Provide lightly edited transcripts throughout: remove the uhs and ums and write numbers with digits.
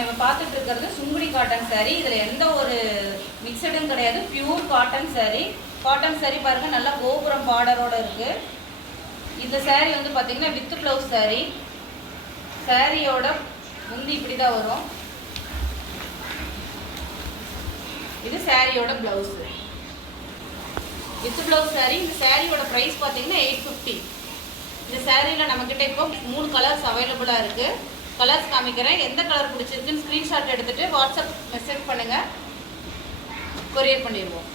நம்ம இப்போ பார்த்துட்டு இருக்கிறது சுங்குடி காட்டன் சாரீ. இதில் எந்த ஒரு மிக்சடும் கிடையாது, pure cotton sari. Cotton sari பாருங்கள், நல்லா கோபுரம் பார்டரோடு இருக்குது. இந்த சாரீ வந்து பார்த்திங்கன்னா வித் ப்ளவுஸ் சாரீ. சாரியோட முந்தி இப்படி தான் வரும். இது சாரியோட ப்ளவுஸு, வித் ப்ளவுஸ் சாரீ. இந்த சாரியோட ப்ரைஸ் பார்த்தீங்கன்னா 850. இந்த சாரியில் நம்மக்கிட்ட இப்போ 3 கலர்ஸ் அவைலபிளாக இருக்குது. கலர்ஸ் காமிக்கிறேன். எந்த கலர் பிடிச்சிருக்குன்னு ஸ்க்ரீன்ஷாட் எடுத்துகிட்டு வாட்ஸ்அப் மெசேஜ் பண்ணுங்கள், கொரியர் பண்ணிடுவோம்.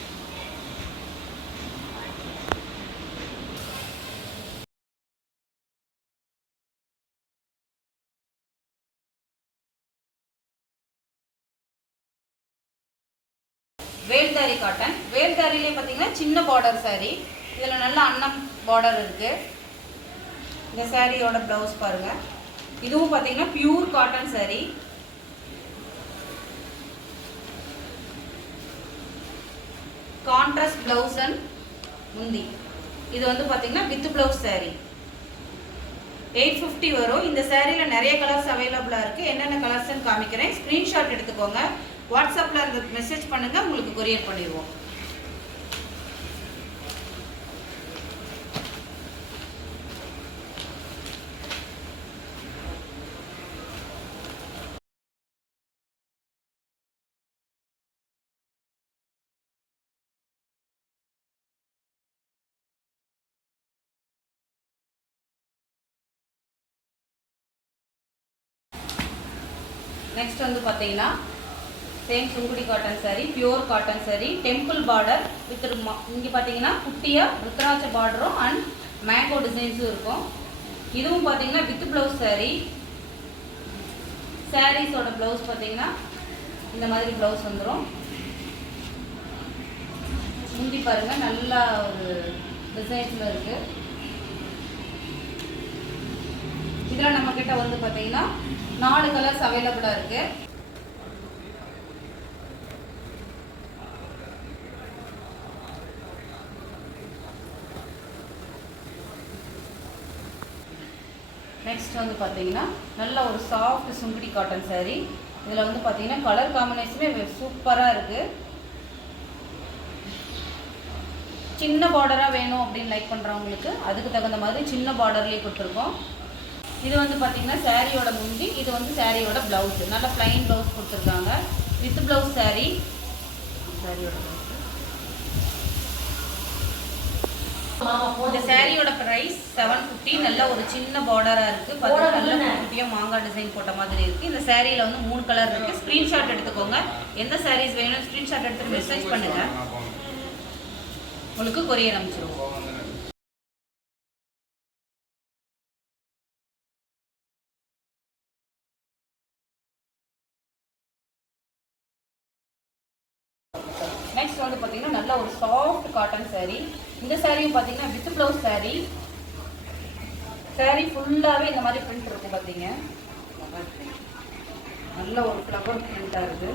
வேல்தாரி காட்டன். வேல்தாரிலே பார்த்தீங்கன்னா சின்ன பார்டர் சாரீ. இதில் நல்ல அன்னம் பார்டர் இருக்குது. இந்த சாரியோட ப்ளவுஸ் பாருங்கள். இதுவும் பார்த்தீங்கன்னா pure cotton sari. Contrast blouse and முந்தி. இது வந்து பார்த்தீங்கன்னா வித் ப்ளவுஸ் சாரீ. 850 வரும். இந்த சாரியில் நிறைய கலர்ஸ் அவைலபிளாக இருக்குது. என்னென்ன கலர்ஸ்ன்னு காமிக்கிறேன், ஸ்க்ரீன்ஷாட் எடுத்துக்கோங்க. வாட்ஸ்அப்பில் அந்த மெசேஜ் பண்ணுங்கள், உங்களுக்கு கொரியர் பண்ணிடுவோம். நெக்ஸ்ட் வந்து பார்த்தீங்கன்னா same Sungudi cotton sari, pure cotton sari, temple border with இங்கே பார்த்தீங்கன்னா குட்டியாக ருத்ராட்ச பார்டரும் அண்ட் மேங்கோ டிசைன்ஸும் இருக்கும். இதுவும் பார்த்தீங்கன்னா வித் ப்ளவுஸ் சாரீ. சாரீஸோட ப்ளவுஸ் பார்த்தீங்கன்னா இந்த மாதிரி ப்ளவுஸ் வந்துடும். முந்தி பாருங்கள், நல்லா ஒரு டிசைன்ஸில் இருக்குது. இதில் நம்மக்கிட்ட வந்து பார்த்தீங்கன்னா 4 கலர்ஸ் அவைலபிளாக இருக்குது. நெக்ஸ்ட் வந்து பார்த்தீங்கன்னா நல்ல ஒரு சாஃப்ட் சுங்குடி காட்டன் சாரீ. இதில் வந்து பார்த்தீங்கன்னா கலர் காம்பினேஷனே சூப்பராக இருக்குது. சின்ன பார்டராக வேணும் அப்படின்னு லைக் பண்ணுறவங்களுக்கு அதுக்கு தகுந்த மாதிரி சின்ன பார்டர்லேயே கொடுத்துருக்கோம். இது வந்து பார்த்தீங்கன்னா சாரியோட முந்தி, இது வந்து சாரியோட ப்ளவுஸு. நல்லா ப்ளைன் ப்ளவுஸ் கொடுத்துருக்காங்க, வித் ப்ளவுஸ் சாரீ. சாரியோட ப்ளவுஸ். இந்த சாரியோட ப்ரைஸ் 750. நல்ல ஒரு சின்ன பார்டராக இருக்குது. பார்த்தீங்கன்னா நல்ல குட்டியாக மாங்காய் டிசைன் போட்ட மாதிரி இருக்குது. இந்த சாரியில் வந்து 3 கலர் இருக்குது. ஸ்க்ரீன்ஷாட் எடுத்துக்கோங்க. எந்த சாரீஸ் வேணும் ஸ்க்ரீன்ஷாட் எடுத்து மெசேஜ் பண்ணுங்கள், உங்களுக்கு கொரியர் அனுப்பிச்சிடுவோம். நெக்ஸ்ட் வந்து பார்த்தீங்கன்னா நல்ல ஒரு சாஃப்ட் காட்டன் சாரீ. இந்த சாரியும் பார்த்தீங்கன்னா வித் ப்ளவுஸ் சாரீ. சாரீ ஃபுல்லாகவே இந்த மாதிரி பிரிண்ட் இருக்கும். பார்த்தீங்க, நல்ல ஒரு ஃப்ளவர் பிரிண்டாக இருக்குது.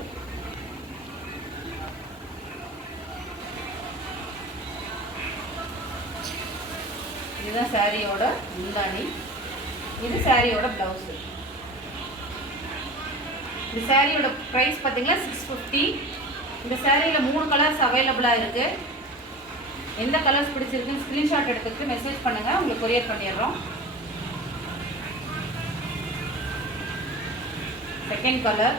இதுதான் சாரியோட முந்தானி, இது சாரியோட ப்ளவுஸு. இந்த சாரியோட ப்ரைஸ் பார்த்தீங்கன்னா 650. இந்த சாரியில் 3 கலர்ஸ் அவைலபிளாக இருக்குது. எந்த கலர்ஸ் பிடிச்சிருக்குன்னு ஸ்க்ரீன்ஷாட் எடுத்துக்கிட்டு மெசேஜ் பண்ணுங்கள், உங்களுக்கு கொரியர் பண்ணிடுறோம். செகண்ட் கலர்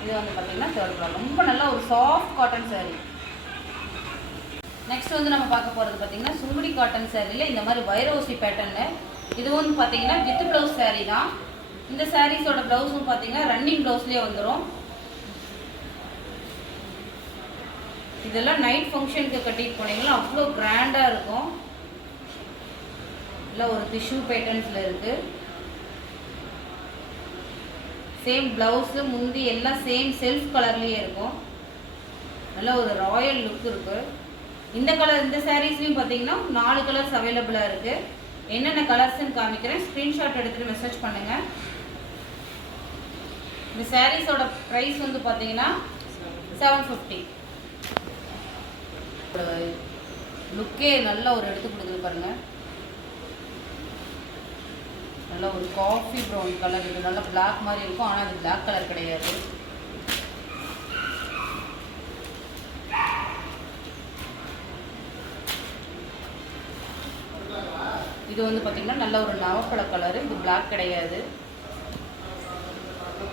இது வந்து பார்த்தீங்கன்னா தேர்ட் கலர். ரொம்ப நல்ல ஒரு சாஃப்ட் காட்டன் சாரீ. நெக்ஸ்ட் வந்து நம்ம பார்க்க போகிறது பார்த்தீங்கன்னா சுங்குடி காட்டன் சாரியில் இந்த மாதிரி வைரோசி பேட்டர்னு. இது வந்து பார்த்தீங்கன்னா வித் ப்ளவுஸ் சாரீ தான். இந்த சாரீஸோட ப்ளவுஸும் பார்த்தீங்கன்னா ரன்னிங் ப்ளவுஸ்லேயே வந்துடும். இதெல்லாம் நைட் ஃபங்க்ஷனுக்கு கட்டிட்டு போனீங்கன்னா அவ்வளோ கிராண்டாக இருக்கும். இல்லை ஒரு டிஷ்யூ பேட்டர்ன்ஸில் இருக்குது. சேம் ப்ளவுஸு முந்தி எல்லாம் சேம் செல்ஃப் கலர்லேயே இருக்கும். நல்ல ஒரு ராயல் லுக் இருக்குது. இந்த கலர் இந்த சாரீஸ்லையும் பார்த்தீங்கன்னா 4 கலர்ஸ் அவைலபிளாக இருக்குது. என்னென்ன கலர்ஸ்ன்னு காமிக்கிறேன், ஸ்க்ரீன்ஷாட் எடுத்துகிட்டு மெசேஜ் பண்ணுங்கள். இந்த சாரீஸோட ப்ரைஸ் வந்து பார்த்தீங்கன்னா 750. லுக்கே நல்ல ஒரு எடுத்து கொடுக்குது பாருங்கள். நல்ல ஒரு காஃபி ப்ரௌன் கலர். இது நல்லா பிளாக் மாதிரி இருக்கும், ஆனால் அது பிளாக் கலர் கிடையாது. இது வந்து பார்த்திங்கன்னா நல்ல ஒரு நவப்பழ கலரு. இது பிளாக் கிடையாது.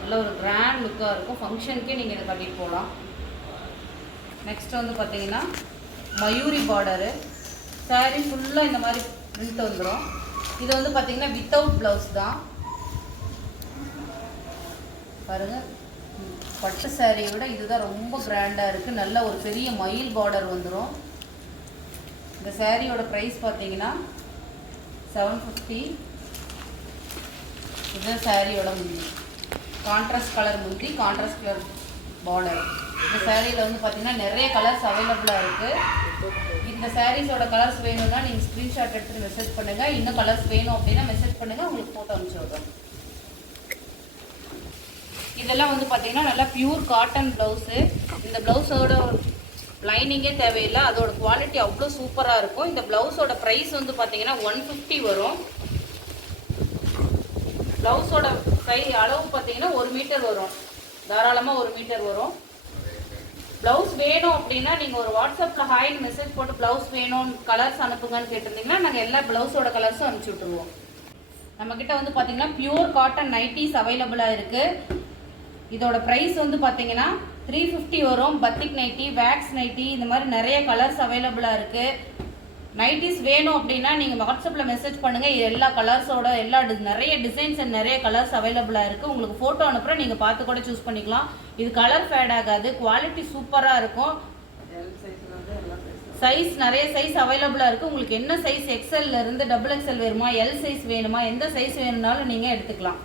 நல்ல ஒரு கிராண்ட் லுக்காக இருக்கும். ஃபங்க்ஷனுக்கே நீங்கள் இதை கட்டிட்டு போகலாம். நெக்ஸ்ட் வந்து பார்த்திங்கன்னா மயூரி பார்டரு. சாரீ ஃபுல்லாக இந்த மாதிரி பிரிண்ட் வந்துடும். இது வந்து பார்த்திங்கன்னா வித்தவுட் ப்ளவுஸ் தான். பாருங்கள், பட்டு சாரியை விட இதுதான் ரொம்ப கிராண்டாக இருக்குது. நல்ல ஒரு பெரிய மயில் பார்டர் வந்துடும். இந்த சாரியோட ப்ரைஸ் பார்த்தீங்கன்னா 750. இதுதான் சாரியோட முந்தி. கான்ட்ராஸ்ட் கலர் முந்தி, கான்ட்ராஸ்ட் கலர் பார்டர். இந்த சாரியில் வந்து பார்த்திங்கன்னா நிறைய கலர்ஸ் அவைலபிளாக இருக்குது. இந்த சாரீஸோட கலர்ஸ் வேணும்னா நீங்கள் ஸ்க்ரீன்ஷாட் எடுத்துகிட்டு மெசேஜ் பண்ணுங்கள். இன்னும் கலர்ஸ் வேணும் அப்படின்னா மெசேஜ் பண்ணுங்கள், உங்களுக்கு ஃபோட்டோ அனுப்பிச்சி விடுறோம். இதெல்லாம் வந்து பார்த்திங்கன்னா நல்லா பியூர் காட்டன் ப்ளவுஸு. இந்த ப்ளவுஸோட லைனிங்கே தேவையில்லை, அதோட குவாலிட்டி அவ்வளோ சூப்பராக இருக்கும். இந்த ப்ளவுஸோட ப்ரைஸ் வந்து பார்த்திங்கன்னா 150 வரும். ப்ளவுஸோட அளவு பார்த்திங்கன்னா 1 மீட்டர் வரும், தாராளமாக 1 மீட்டர் வரும். ப்ளவுஸ் வேணும் அப்படின்னா நீங்கள் ஒரு வாட்ஸ்அப்பில் ஹாய்னு மெசேஜ் போட்டு ப்ளவுஸ் வேணும் கலர்ஸ் அனுப்புங்கன்னு கேட்டிருந்தீங்கன்னா நாங்கள் எல்லா ப்ளவுஸோட கலர்ஸும் அனுப்பிச்சி விட்ருவோம். நம்மக்கிட்ட வந்து பார்த்திங்கன்னா பியூர் காட்டன் நைட்டிஸ் அவைலபிளாக இருக்குது. இதோட ப்ரைஸ் வந்து பார்த்திங்கன்னா 350 வரும். பத்திக் நைட்டி, வேக்ஸ் நைட்டி, இந்த மாதிரி நிறைய கலர்ஸ் அவைலபிளாக இருக்குது. நைட்டிஸ் வேணும் அப்படின்னா நீங்கள் வாட்ஸ்அப்பில் மெசேஜ் பண்ணுங்கள். எல்லா கலர்ஸோட நிறைய டிசைன்ஸ் அண்ட் நிறைய கலர்ஸ் அவைலபிளாக இருக்குது. உங்களுக்கு ஃபோட்டோ அனுப்புகிறேன், நீங்கள் பார்த்து கூட சூஸ் பண்ணிக்கலாம். இது கலர் ஃபேட் ஆகாது, குவாலிட்டி சூப்பராக இருக்கும். சைஸ் நிறைய சைஸ் அவைலபிளாக இருக்குது. உங்களுக்கு என்ன சைஸ், XL இருந்து XXL வேணுமா, L சைஸ் வேணுமா, எந்த சைஸ் வேணும்னாலும் நீங்கள் எடுத்துக்கலாம்.